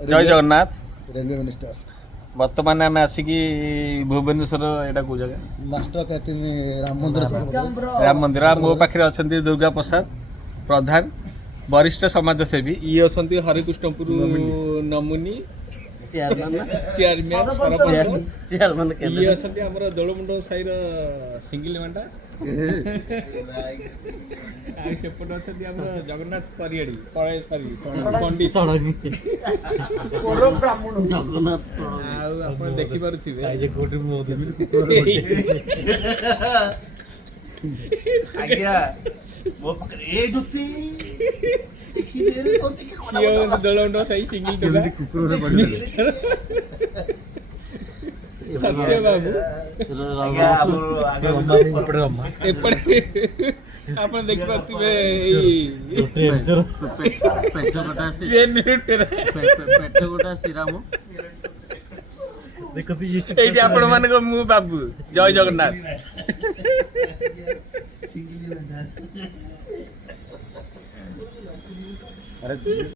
जय Jagannath. Railway minister बर्तमान आम आसिकी भुवनेश्वर एटा को जगह मास्टर कैंटीन राम मंदिर राम मंदिर मो पाखे अच्छा दुर्गा प्रसाद प्रधान वरिष्ठ समाजसेवी ये अच्छा हरिकृष्णपुर नमुनी चेयरमैन सरपंच ये अच्छा दोलमुंड साई सिंगिल मांडा सेपटे अच्छा जगन्नाथ परियाड़ी पड़े सरी पंडित जगन्नाथ आप देखिपे आज्ञा मो ए जुती दोलमुंड साई सिंगिल सत्य बाबू आप देखिपे पेट गोटा श्रीराम ये आपण मान मु बाबू जय जगन्नाथ।